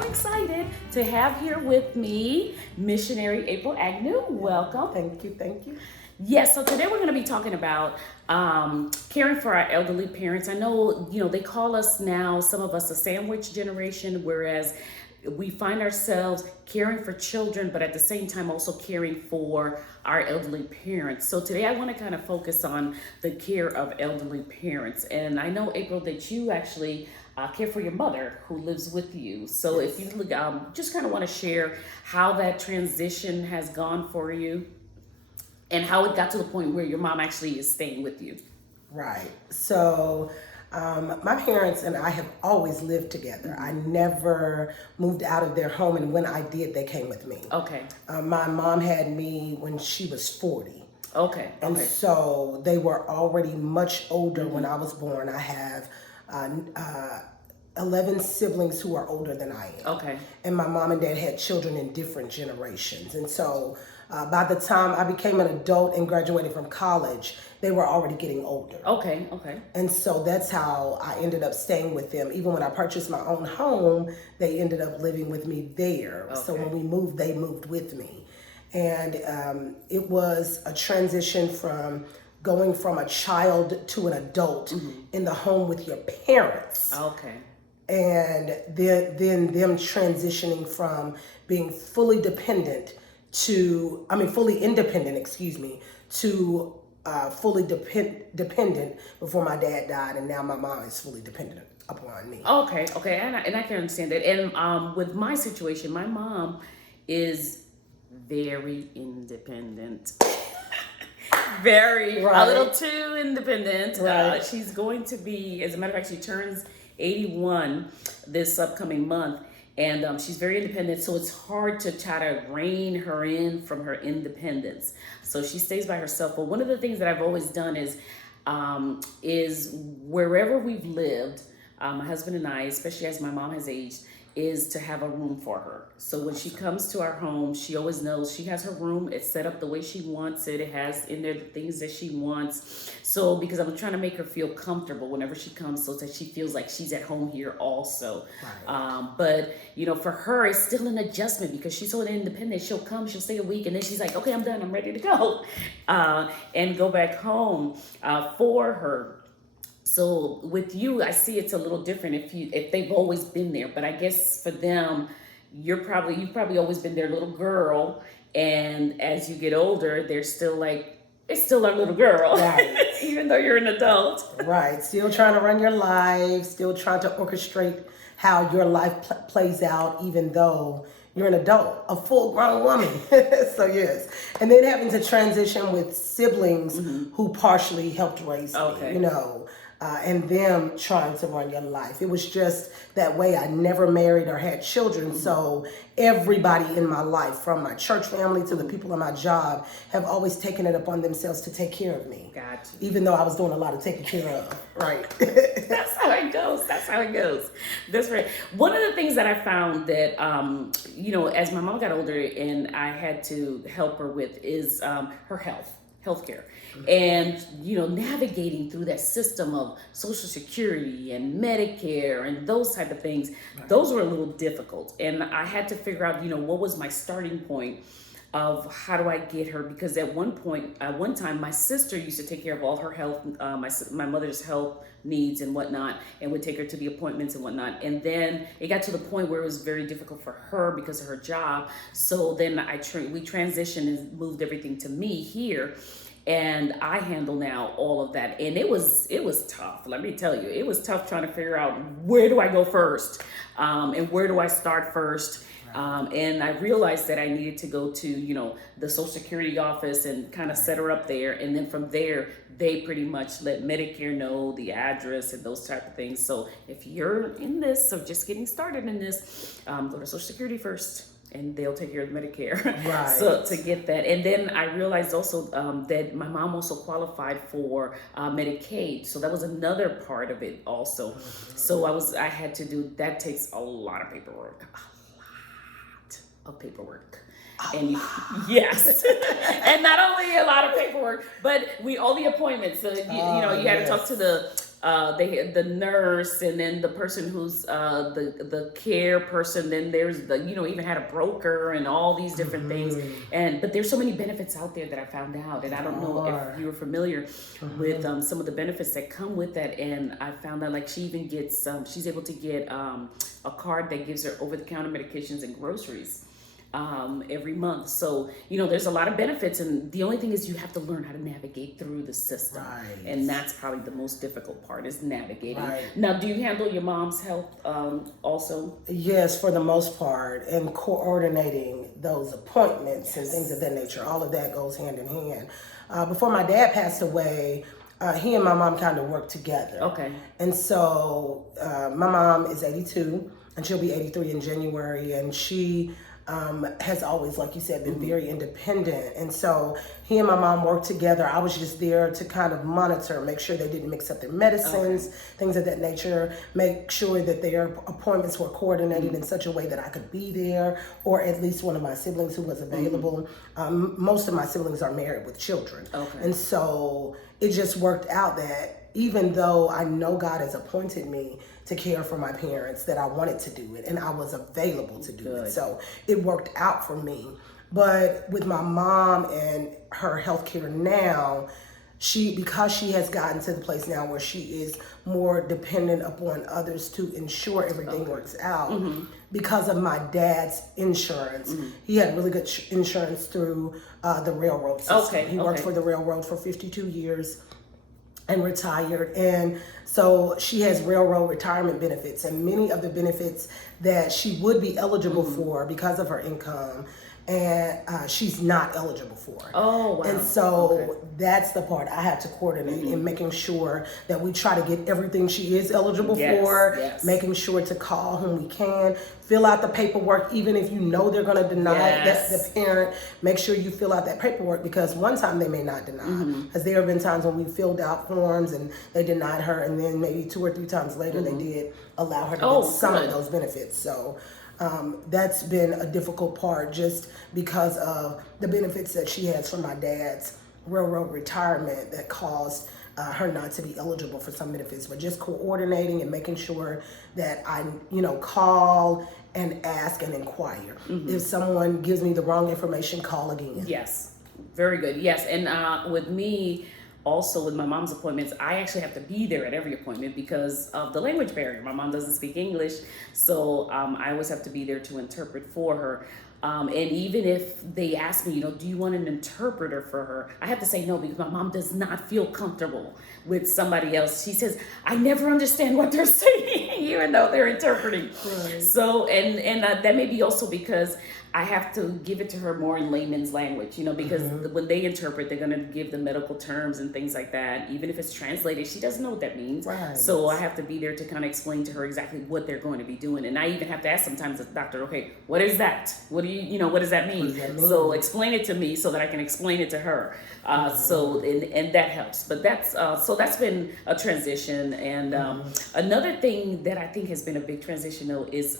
so excited to have here with me missionary April Agnew. Welcome. Thank you. Yes, so today we're going to be talking about caring for our elderly parents. I know, they call us now, some of us, a sandwich generation, whereas we find ourselves caring for children, but at the same time also caring for our elderly parents. So today I want to kind of focus on the care of elderly parents. And I know, April, that you actually care for your mother who lives with you. So if you just kind of want to share how that transition has gone for you and how it got to the point where your mom actually is staying with you. Right. So my parents and I have always lived together. I never moved out of their home, and when I did, they came with me. Okay. My mom had me when she was 40. Okay. And so they were already much older when I was born. I have 11 siblings who are older than I am. Okay. And my mom and dad had children in different generations. And so by the time I became an adult and graduated from college, they were already getting older. Okay. And so that's how I ended up staying with them. Even when I purchased my own home, they ended up living with me there. Okay. So when we moved, they moved with me. And it was a transition from going from a child to an adult in the home with your parents. Okay. And then them transitioning from being fully independent, to fully dependent before my dad died, and now my mom is fully dependent upon me. Okay, and I can understand that. And with my situation, my mom is very independent. Very, right. A little too independent. Right. She's going to be, as a matter of fact, she turns 81 this upcoming month. And she's very independent, so it's hard to try to rein her in from her independence. So she stays by herself. But one of the things that I've always done is wherever we've lived, my husband and I, especially as my mom has aged, is to have a room for her. So when she comes to our home, she always knows she has her room. It's set up the way she wants it. It has in there the things that she wants. So because I'm trying to make her feel comfortable whenever she comes, so that she feels like she's at home here also. Right. But for her, it's still an adjustment because she's so independent. She'll come, she'll stay a week, and then she's like, okay, I'm done, I'm ready to go, and go back home for her. So with you, I see it's a little different if they've always been there. But I guess for them, you've probably always been their little girl, and as you get older, they're still like, it's still our little girl, right. Even though you're an adult. Right. Still trying to run your life, still trying to orchestrate how your life plays out, even though you're an adult, a full-grown woman. So yes. And then having to transition with siblings who partially helped raise me, and them trying to run your life. It was just that way. I never married or had children, so everybody in my life, from my church family to the people in my job, have always taken it upon themselves to take care of me. Gotcha. Even though I was doing a lot of taking care of, right? That's how it goes. That's right. One of the things that I found that, as my mom got older and I had to help her with is her healthcare. And, navigating through that system of Social Security and Medicare and those type of things, those were a little difficult. And I had to figure out, what was my starting point of how do I get her? Because at one time, my sister used to take care of all her health, my mother's health needs and whatnot, and would take her to the appointments and whatnot. And then it got to the point where it was very difficult for her because of her job. So then we transitioned and moved everything to me here. And I handle now all of that. And it was tough. Let me tell you, it was tough trying to figure out where do I go first, and where do I start first. And I realized that I needed to go to, the Social Security office and kind of set her up there. And then from there, they pretty much let Medicare know the address and those type of things. So if you're in this or just getting started in this, go to Social Security first, and they'll take care of Medicare. Right. So to get that. And then I realized also that my mom also qualified for Medicaid. So that was another part of it also. So I had to do, that takes a lot of paperwork. Yes. And not only a lot of paperwork, but all the appointments. So you had to talk to the they had the nurse, and then the person who's the care person. Then there's the, even had a broker and all these different things. But there's so many benefits out there that I found out, and I don't know if you're familiar with some of the benefits that come with that. And I found out, like, she even gets she's able to get a card that gives her over-the-counter medications and groceries every month. So, there's a lot of benefits, and the only thing is you have to learn how to navigate through the system. Right. And that's probably the most difficult part, is navigating. Right. Now, do you handle your mom's health also? Yes, for the most part, and coordinating those appointments and things of that nature. All of that goes hand in hand. Before my dad passed away, he and my mom kind of worked together. Okay. And so my mom is 82, and she'll be 83 in January, and she has always, like you said, been very independent. And so he and my mom worked together. I was just there to kind of monitor, make sure they didn't mix up their medicines, things of that nature, make sure that their appointments were coordinated in such a way that I could be there, or at least one of my siblings who was available. Most of my siblings are married with children. Okay. And so it just worked out that even though I know God has appointed me to care for my parents, that I wanted to do it and I was available to do it. So it worked out for me. But with my mom and her healthcare now, because she has gotten to the place now where she is more dependent upon others to ensure everything works out, because of my dad's insurance. He had really good insurance through the railroad system. He worked for the railroad for 52 years and retired. And so she has railroad retirement benefits, and many of the benefits that she would be eligible for because of her income, and she's not eligible for. Oh, wow. And so that's the part I have to coordinate in making sure that we try to get everything she is eligible for, making sure to call whom we can, fill out the paperwork, even if you know they're going to deny that the parent, make sure you fill out that paperwork, because one time they may not deny. Because there have been times when we filled out forms and they denied her, and then maybe 2 or 3 times later they did allow her to get some of those benefits. So that's been a difficult part, just because of the benefits that she has from my dad's railroad retirement that caused her not to be eligible for some benefits. But just coordinating and making sure that I, call and ask and inquire. If someone gives me the wrong information, call again. Yes, very good. Yes, and with me, also with my mom's appointments, I actually have to be there at every appointment because of the language barrier. My mom doesn't speak English, so I always have to be there to interpret for her. And even if they ask me, do you want an interpreter for her? I have to say no, because my mom does not feel comfortable with somebody else. She says, I never understand what they're saying, even though they're interpreting. Right. So, and that may be also because I have to give it to her more in layman's language, because when they interpret, they're going to give the medical terms and things like that. Even if it's translated, she doesn't know what that means. Right. So I have to be there to kind of explain to her exactly what they're going to be doing. And I even have to ask sometimes the doctor, okay, what is that? What do what does that mean? So explain it to me so that I can explain it to her. So, and that helps. But that's been a transition. And another thing that I think has been a big transition, though, is,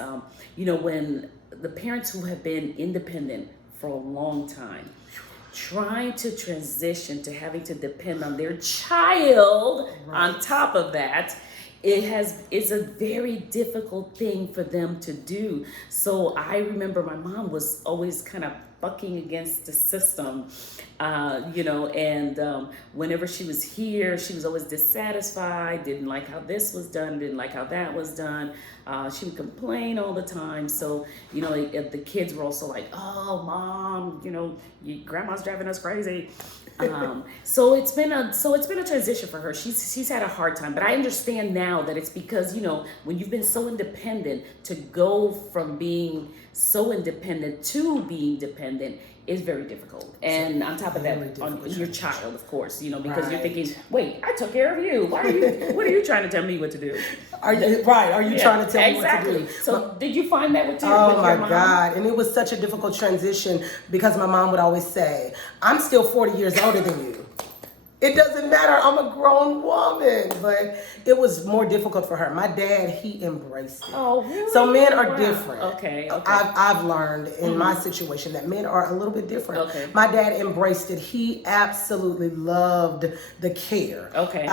when the parents who have been independent for a long time, trying to transition to having to depend on their child on top of that, it's a very difficult thing for them to do. So I remember my mom was always kind of bucking against the system, and whenever she was here, she was always dissatisfied, didn't like how this was done, didn't like how that was done. She would complain all the time. So, the kids were also like, oh, Mom, grandma's driving us crazy. So it's been a transition for her. She's had a hard time, but I understand now that it's because, when you've been so independent, to go from being so independent to being dependent is very difficult. And on top of that, on your child, of course, because you're thinking, wait, I took care of you. What are you trying to tell me what to do? Are you trying to tell me what to do? So did you find that with your mom? God. And it was such a difficult transition, because my mom would always say, I'm still 40 years older than you. It doesn't matter. I'm a grown woman. But it was more difficult for her. My dad, he embraced it. Oh, really? So men are Wow. different. Okay. I've learned in my situation that men are a little bit different. Okay. My dad embraced it. He absolutely loved the care. Okay.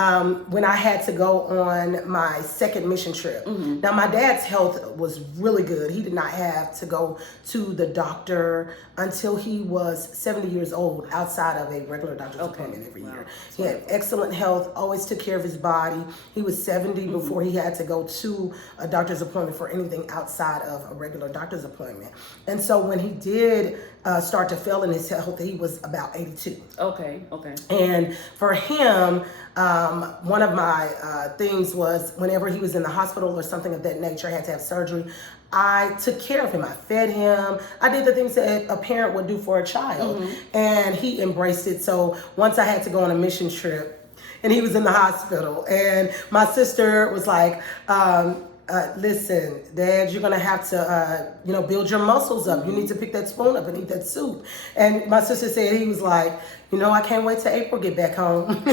When I had to go on my second mission trip. Now, my dad's health was really good. He did not have to go to the doctor until he was 70 years old outside of a regular doctor's appointment every year. He had excellent health, always took care of his body. He was 70 before he had to go to a doctor's appointment for anything outside of a regular doctor's appointment. And so when he did start to fail in his health, he was about 82. Okay. And for him, one of my things was whenever he was in the hospital or something of that nature, had to have surgery, I took care of him. I fed him. I did the things that a parent would do for a child. And he embraced it. So once I had to go on a mission trip and he was in the hospital and my sister was like, listen, Dad, you're gonna have to, build your muscles up. You need to pick that spoon up and eat that soup. And my sister said, he was like, I can't wait till April get back home.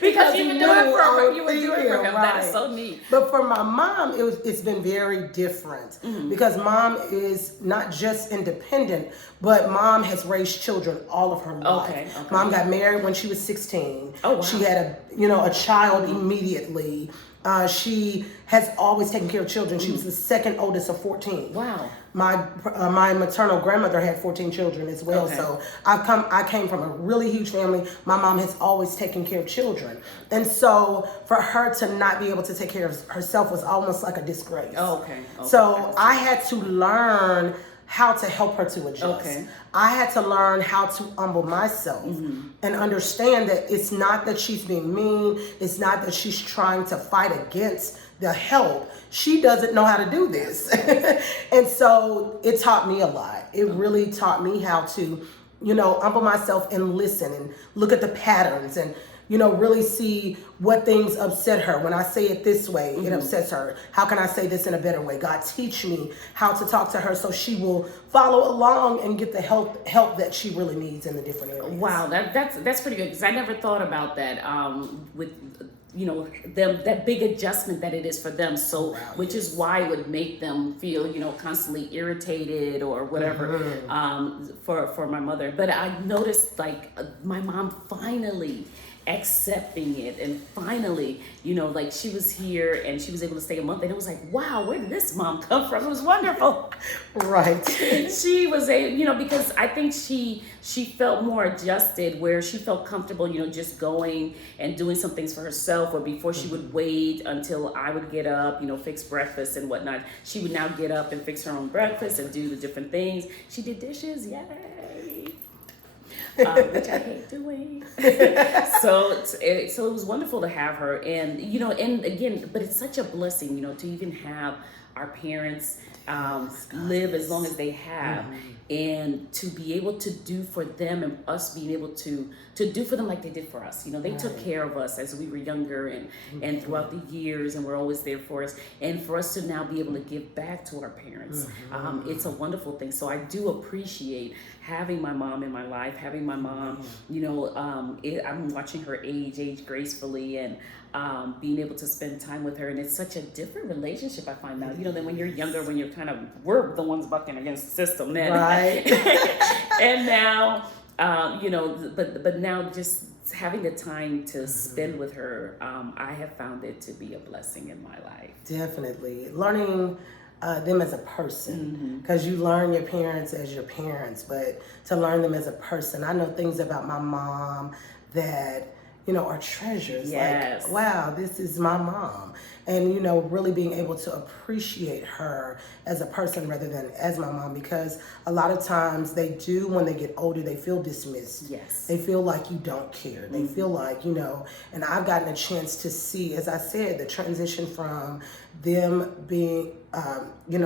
Because you were doing it for her. You were thinking, doing it for him. right. That is so neat. But for my mom, it's been very different because mom is not just independent, but mom has raised children all of her life. Okay. Mom got married when she was 16. Oh, wow. She had a child immediately. She has always taken care of children. She was the second oldest of 14. Wow. My maternal grandmother had 14 children as well. Okay. So I came from a really huge family. My mom has always taken care of children. And so for her to not be able to take care of herself was almost like a disgrace. Oh, okay. So I had to learn how to help her to adjust. Okay. I had to learn how to humble myself and understand that it's not that she's being mean. It's not that she's trying to fight against the help. She doesn't know how to do this. And so it taught me a lot. It really taught me how to, humble myself and listen and look at the patterns and, really see what things upset her. When I say it this way, it upsets her. How can I say this in a better way? God, teach me how to talk to her so she will follow along and get the help that she really needs in the different areas. Wow, that's pretty good because I never thought about that with them, that big adjustment that it is for them. So which is why it would make them feel constantly irritated or whatever for my mother. But I noticed like my mom finally accepting it and finally like she was here and she was able to stay a month and it was like, wow, where did this mom come from? It was wonderful. Right. She was because I think she felt more adjusted where she felt comfortable just going and doing some things for herself, or before she would wait until I would get up, fix breakfast and whatnot. She would now get up and fix her own breakfast and do the different things. She did dishes, yay. Which I hate doing. So it was wonderful to have her, and and again, but it's such a blessing, to even have our parents live as long as they have, and to be able to do for them and us being able to do for them like they did for us. They took care of us as we were younger and throughout the years, and were always there for us. And for us to now be able to give back to our parents, it's a wonderful thing. So I do appreciate having my mom in my life, having my mom, I'm watching her age gracefully, and being able to spend time with her. And it's such a different relationship I find now, than when you're younger, when you're we're the ones bucking against the system then. Right. And now, but now just having the time to spend with her, I have found it to be a blessing in my life. Definitely. Learning them as a person, because you learn your parents as your parents, but to learn them as a person. I know things about my mom that are treasures. Yes. Like, wow, this is my mom. And, really being able to appreciate her as a person rather than as my mom, because a lot of times they do, when they get older, they feel dismissed. Yes. They feel like you don't care. They feel like, and I've gotten a chance to see, as I said, the transition from them being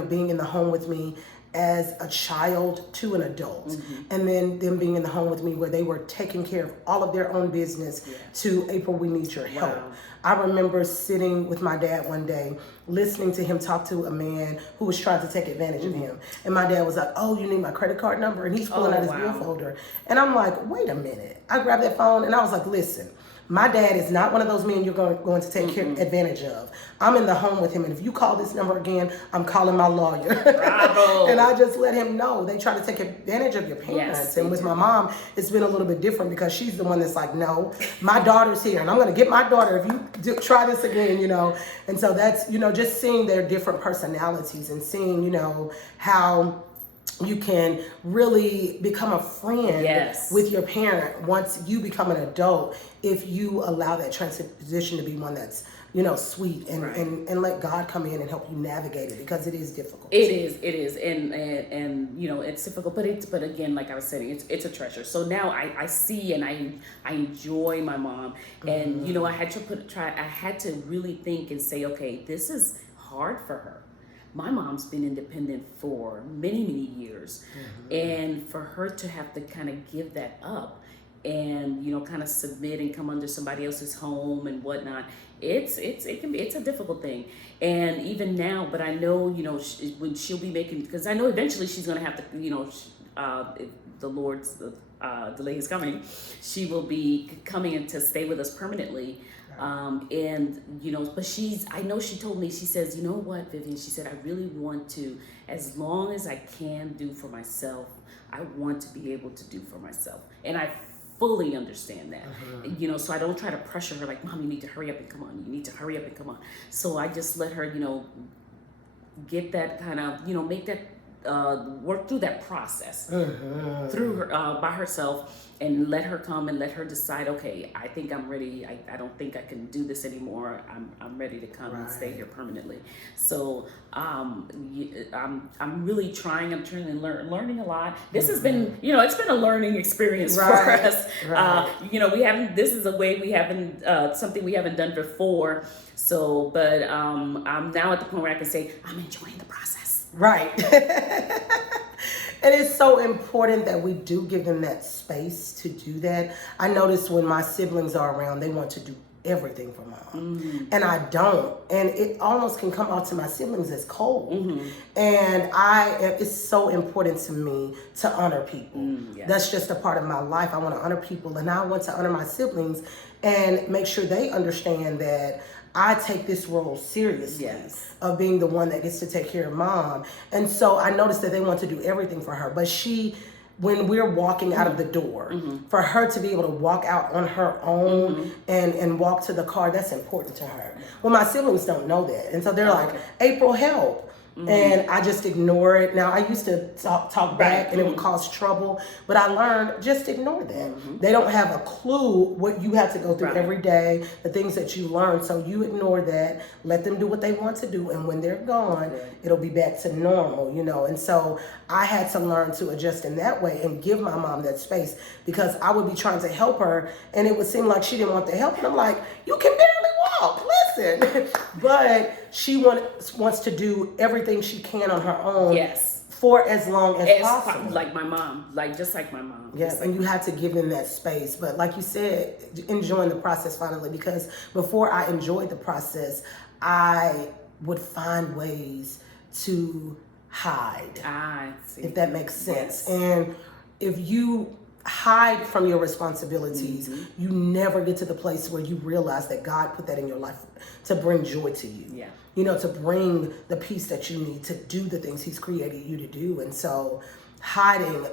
being in the home with me as a child to an adult, and then them being in the home with me where they were taking care of all of their own business to April, we need your help. Wow. I remember sitting with my dad one day, listening to him talk to a man who was trying to take advantage of him. And my dad was like, "Oh, you need my credit card number?" And he's pulling out his bill folder. And I'm like, wait a minute. I grabbed that phone and I was like, listen, my dad is not one of those men you're going to take advantage of. I'm in the home with him, and if you call this number again, I'm calling my lawyer. Bravo. And I just let him know they try to take advantage of your parents. Yes, and with my mom, it's been a little bit different because she's the one that's like, no, my daughter's here, and I'm going to get my daughter if you try this again, And so that's, just seeing their different personalities and seeing, how you can really become a friend with your parent once you become an adult if you allow that transition to be one that's sweet and let God come in and help you navigate it, because it is difficult. It is, and it's difficult, but again, like I was saying, it's a treasure. So now I see and I enjoy my mom, and I had to really think and say, okay, this is hard for her. My mom's been independent for many, many years, and for her to have to kind of give that up and kind of submit and come under somebody else's home and whatnot, it's a difficult thing. And even now, but I know when she'll be making, because I know eventually she's gonna have to if the Lord's delay is coming, she will be coming in to stay with us permanently. But I know she told me, she says, you know what, Vivian, she said, I really want to, as long as I can do for myself, I want to be able to do for myself. And I fully understand that, so I don't try to pressure her like, Mom, you need to hurry up and come on. You need to hurry up and come on. So I just let her, get that kind of, make that, work through that process through her, by herself, and let her come and let her decide, okay, I think I'm ready. I don't think I can do this anymore. I'm ready to come and stay here permanently. So I'm really trying. I'm trying and learning a lot. This has been, it's been a learning experience for us. We haven't. This is a way we haven't something we haven't done before. So, but I'm now at the point where I can say I'm enjoying the process. Right. And it's so important that we do give them that space to do that. I notice when my siblings are around, they want to do everything for Mom. And I don't. And it almost can come out to my siblings as cold. And it's so important to me to honor people. That's just a part of my life. I want to honor people, and I want to honor my siblings and make sure they understand that I take this role seriously of being the one that gets to take care of Mom. And so I noticed that they want to do everything for her. But when we're walking out of the door, for her to be able to walk out on her own and walk to the car, that's important to her. Well, my siblings don't know that. And so they're like, April, help. And I just ignore it. Now, I used to talk back and it would cause trouble, but I learned just ignore that. They don't have a clue what you have to go through every day, the things that you learn. So you ignore that, let them do what they want to do. And when they're gone, it'll be back to normal, And so I had to learn to adjust in that way and give my mom that space, because I would be trying to help her and it would seem like she didn't want the help. And I'm like, you can barely walk, listen. But she wants to do everything she can on her own for as long as possible. Like my mom, just like my mom. Yes, and you have to give them that space. But like you said, enjoying the process finally, because before I enjoyed the process, I would find ways to hide. If that makes sense. And if you hide from your responsibilities, you never get to the place where you realize that God put that in your life to bring joy to you. To bring the peace that you need to do the things He's created you to do. And so hiding,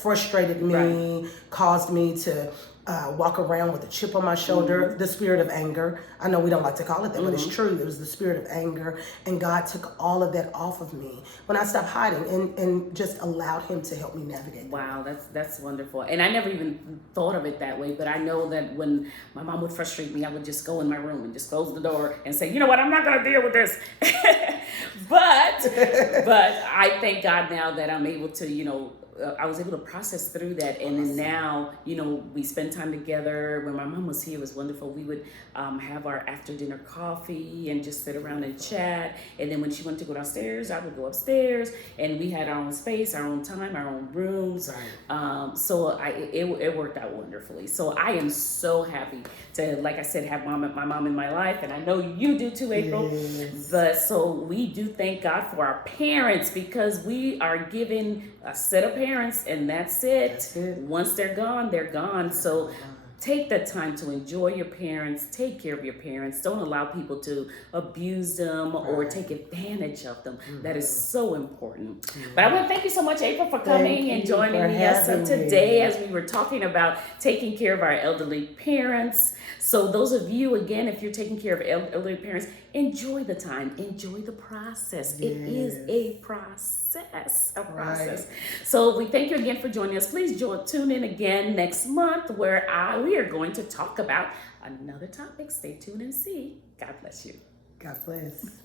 frustrated me, caused me to walk around with a chip on my shoulder, the spirit of anger. I know we don't like to call it that, but it's true. It was the spirit of anger, and God took all of that off of me when I stopped hiding and just allowed Him to help me navigate. Wow, that's wonderful. And I never even thought of it that way, but I know that when my mom would frustrate me, I would just go in my room and just close the door and say, you know what, I'm not going to deal with this. but I thank God now that I'm able to, I was able to process through that, and then now, we spend time together. When my mom was here, it was wonderful. We would have our after dinner coffee and just sit around and chat. And then when she wanted to go downstairs, I would go upstairs, and we had our own space, our own time, our own rooms. So it worked out wonderfully. So I am so happy to, like I said, have my mom in my life, and I know you do too, April. Yes. But so we do thank God for our parents, because we are given a set of parents, and that's it. That's it. Once they're gone, they're gone. So take the time to enjoy your parents, take care of your parents. Don't allow people to abuse them or take advantage of them. That is so important. But I want to thank you so much, April, for coming and joining us today as we were talking about taking care of our elderly parents. So those of you, again, if you're taking care of elderly parents, enjoy the time, enjoy the process. It is a process. So we thank you again for joining us. Please tune in again next month, where we are going to talk about another topic. Stay tuned and see. God bless you. God bless.